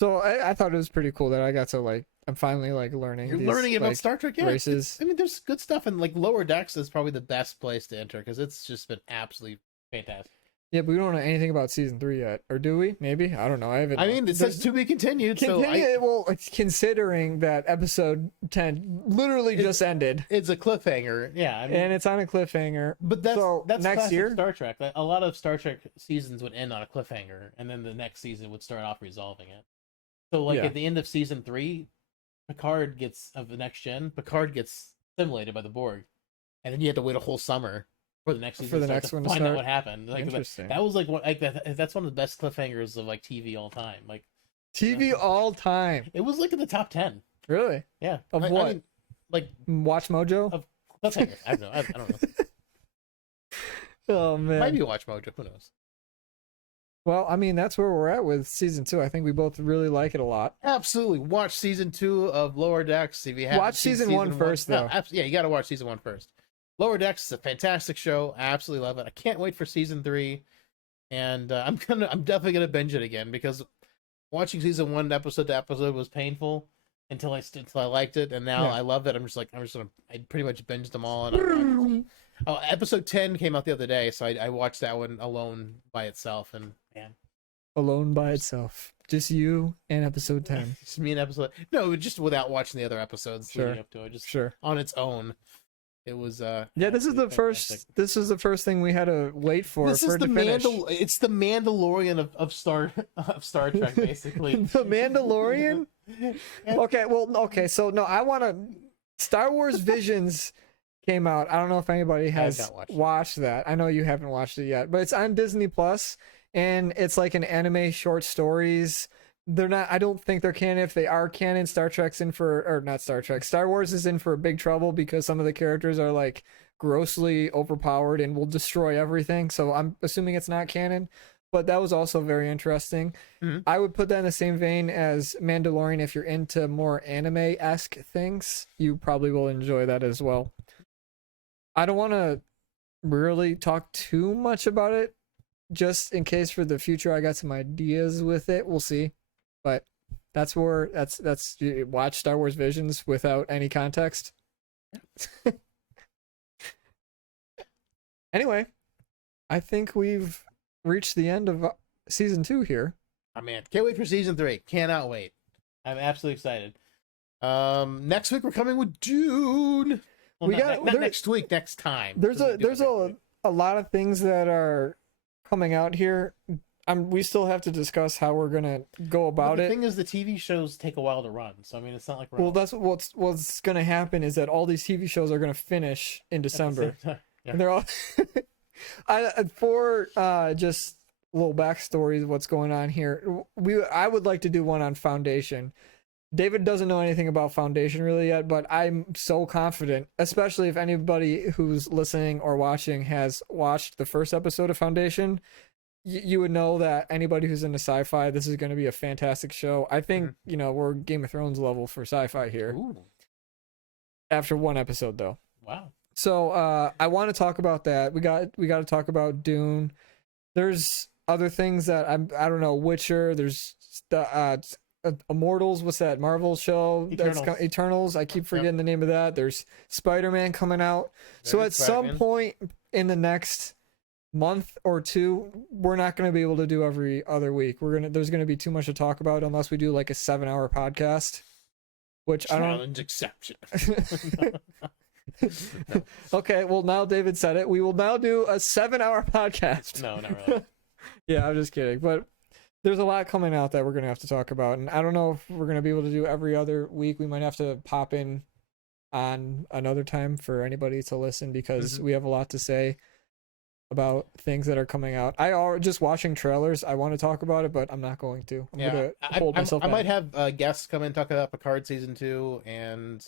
So I thought it was pretty cool that I got to like I'm finally like learning. You're these, learning about like, Star Trek, yeah. races. I mean, there's good stuff, and like Lower Decks is probably the best place to enter because it's just been absolutely fantastic. Yeah, but we don't know anything about season 3 yet, or do we? Maybe I don't know. I haven't. I mean, it says to be continued. Well, considering that episode 10 literally just ended, it's a cliffhanger. Yeah, I mean, and it's on a cliffhanger. But that's next classic year. Star Trek. Like, a lot of Star Trek seasons would end on a cliffhanger, and then the next season would start off resolving it. So, like at the end of season 3, Picard gets assimilated by the Borg, and then you have to wait a whole summer for the next season to find out what happened. Like Interesting. that was like what that's one of the best cliffhangers of like TV all time. Like TV all time. it was like in the top 10. Really? Yeah. Of what? I mean, like Watch Mojo? of cliffhangers. I don't know. Oh man. Might be Watch Mojo. Who knows? Well, I mean, that's where we're at with season 2. I think we both really like it a lot. Absolutely. Watch season 2 of Lower Decks if you haven't Watch seen season 1 first, though. No, yeah, you got to watch season 1 first. Lower Decks is a fantastic show. I absolutely love it. I can't wait for season 3, and I'm definitely gonna binge it again because watching season 1 episode to episode was painful until I liked it, and now I love it. I pretty much binged them all. And episode 10 came out the other day, so I watched that one alone by itself, and man, alone by itself, just you and episode 10. just me and episode. No, just without watching the other episodes leading up to it, just on its own. It was this is the first thing we had to wait for this for is it to finish. It's the Mandalorian of Star Trek, basically. The Mandalorian? Okay. So no, I want to. Star Wars Visions came out. I don't know if anybody has not watched that. I know you haven't watched it yet, but it's on Disney Plus, and it's like an anime short stories. They're not. I don't think they're canon. If they are canon, Star Trek's in for, or not Star Trek. Star Wars is in for big trouble because some of the characters are like grossly overpowered and will destroy everything. So I'm assuming it's not canon. But that was also very interesting. Mm-hmm. I would put that in the same vein as Mandalorian. If you're into more anime-esque things, you probably will enjoy that as well. I don't want to really talk too much about it, just in case for the future I got some ideas with it. We'll see. But that's you watch Star Wars Visions without any context. Anyway, I think we've reached the end of season 2 here. Oh man, can't wait for season 3. Cannot wait. I'm absolutely excited. Next week we're coming with Dune. Well, not next week, next time. There's a lot of things that are coming out here. We still have to discuss how we're gonna go about it. The thing is, the TV shows take a while to run, so I mean, it's not like well, that's what's gonna happen is that all these TV shows are gonna finish in December. Yeah. And they're all for just a little backstory of what's going on here. I would like to do one on Foundation. David doesn't know anything about Foundation really yet, but I'm so confident, especially if anybody who's listening or watching has watched the first episode of Foundation, you would know that anybody who's into sci-fi, this is going to be a fantastic show. I think, we're Game of Thrones level for sci-fi here. Ooh. After one episode, though. Wow. So I want to talk about that. We got to talk about Dune. There's other things that I don't know. Witcher. There's Immortals. What's that Marvel show? Eternals. Eternals. I keep forgetting the name of that. There's Spider-Man coming out. So at some point in the next month or two, we're not going to be able to do every other week. There's going to be too much to talk about unless we do like a 7-hour podcast. Which challenge exception. Okay, well now David said it. We will now do a 7-hour podcast. No, not really. Yeah, I'm just kidding. But there's a lot coming out that we're going to have to talk about. And I don't know if we're going to be able to do every other week. We might have to pop in on another time for anybody to listen because we have a lot to say about things that are coming out. Just watching trailers. I want to talk about it, but I'm not going to. I'm going to hold myself back. I might have guests come in and talk about Picard season 2 and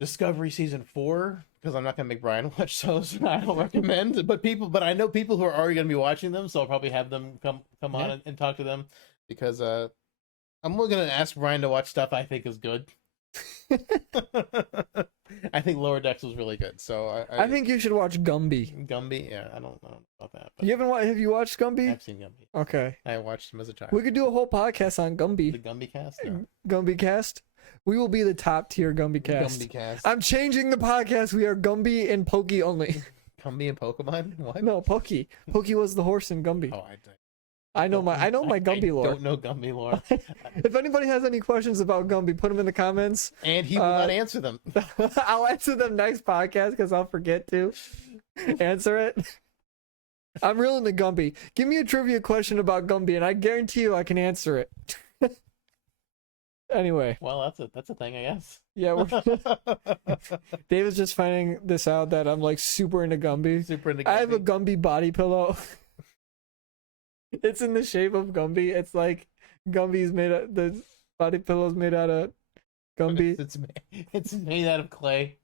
Discovery season 4 because I'm not going to make Brian watch those. I don't recommend, but I know people who are already going to be watching them, so I'll probably have them come on and talk to them because I'm only going to ask Brian to watch stuff I think is good. I think Lower Decks was really good, so I think you should watch Gumby. Gumby, yeah, I don't know about that. But you haven't? Have you watched Gumby? I've seen Gumby. Okay, I watched him as a child. We could do a whole podcast on Gumby. The Gumby cast. No. Gumby cast. We will be the top tier Gumby cast. Gumby cast. I'm changing the podcast. We are Gumby and Pokey only. Gumby and Pokemon? What? No, Pokey. Pokey was the horse in Gumby. Oh, I know my Gumby lore. I don't know Gumby lore. If anybody has any questions about Gumby, put them in the comments. And he will not answer them. I'll answer them next podcast because I'll forget to answer it. I'm real into Gumby. Give me a trivia question about Gumby, and I guarantee you I can answer it. Anyway. Well, that's a thing, I guess. Yeah. David's just finding this out that I'm like super into Gumby. I have a Gumby body pillow. It's in the shape of Gumby. It's like Gumby's the body pillow's made out of Gumby. It's made out of clay.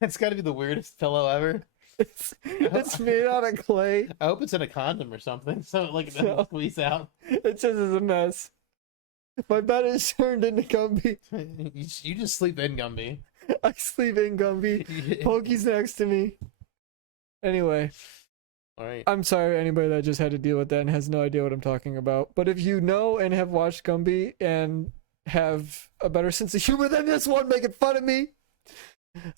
That's got to be the weirdest pillow ever. It's made out of clay. I hope it's in a condom or something, so it doesn't squeeze out. It just is a mess. My bed is turned into Gumby. You just sleep in Gumby. I sleep in Gumby. Pokey's next to me. Anyway. All right. I'm sorry anybody that just had to deal with that and has no idea what I'm talking about. But if you know and have watched Gumby and have a better sense of humor than this one making fun of me,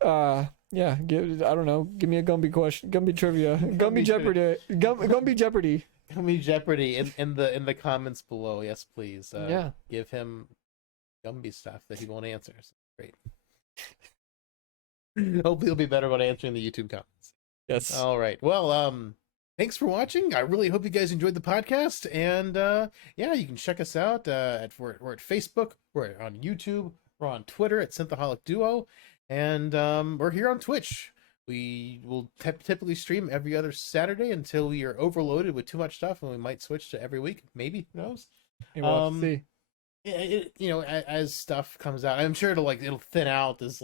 I don't know, give me a Gumby question, Gumby trivia, Gumby Jeopardy, Gumby Jeopardy. Gumby Jeopardy in the comments below. Yes, please. Give him Gumby stuff that he won't answer. So, great. Hopefully he'll be better about answering the YouTube comments. Yes. All right. Well, thanks for watching. I really hope you guys enjoyed the podcast. And yeah, you can check us out we're at Facebook, we're on YouTube, we're on Twitter at Synthaholic Duo, and we're here on Twitch. We will typically stream every other Saturday until we are overloaded with too much stuff, and we might switch to every week. Maybe, who knows? We'll see. As stuff comes out, I'm sure it'll thin out as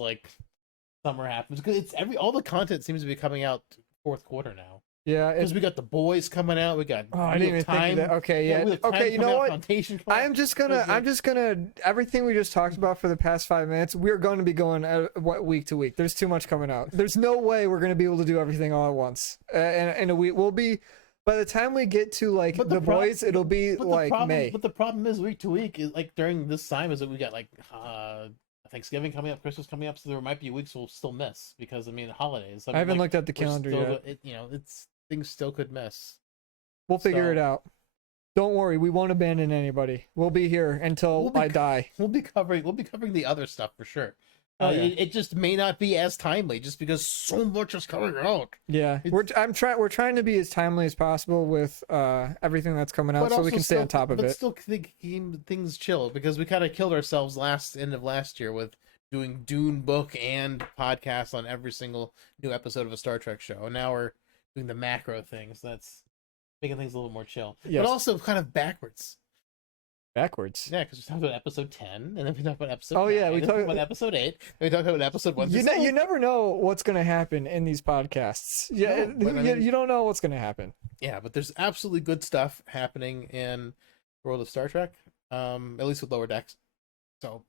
summer happens, because all the content seems to be coming out fourth quarter now. Yeah, because we got The Boys coming out. We got I didn't even think of that. Okay, yeah. Okay, you know what? I'm just gonna everything we just talked about for the past 5 minutes. We're going to be going week to week. There's too much coming out. There's no way we're going to be able to do everything all at once. In a week, we'll be. By the time we get to The Boys, it'll be May. But the problem is week to week is during this time is that we got Thanksgiving coming up, Christmas coming up, so there might be weeks we'll still miss because holidays. I haven't looked at the calendar yet. Things still could miss. We'll figure it out. Don't worry, we won't abandon anybody. We'll be here until I die. We'll be covering the other stuff for sure. It just may not be as timely just because so much is coming out. Yeah, we're trying to be as timely as possible with everything that's coming out, so we can stay on top of it. But still keep things chill, because we kind of killed ourselves end of last year with doing Dune book and podcasts on every single new episode of a Star Trek show, and now we're doing the macro things. That's making things a little more chill, but also kind of backwards. Backwards. Yeah, because we talked about episode 10, and then we talked about episode 9, we talked about episode 8, and we talked about episode 1. You never know what's going to happen in these podcasts. Yeah, you don't know what's going to happen. Yeah, but there's absolutely good stuff happening in the world of Star Trek, at least with Lower Decks. So,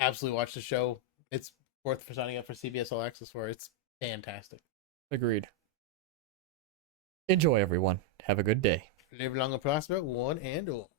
absolutely watch the show. It's worth for signing up for CBS All Access for. It's fantastic. Agreed. Enjoy, everyone. Have a good day. Live long and prosper, one and all.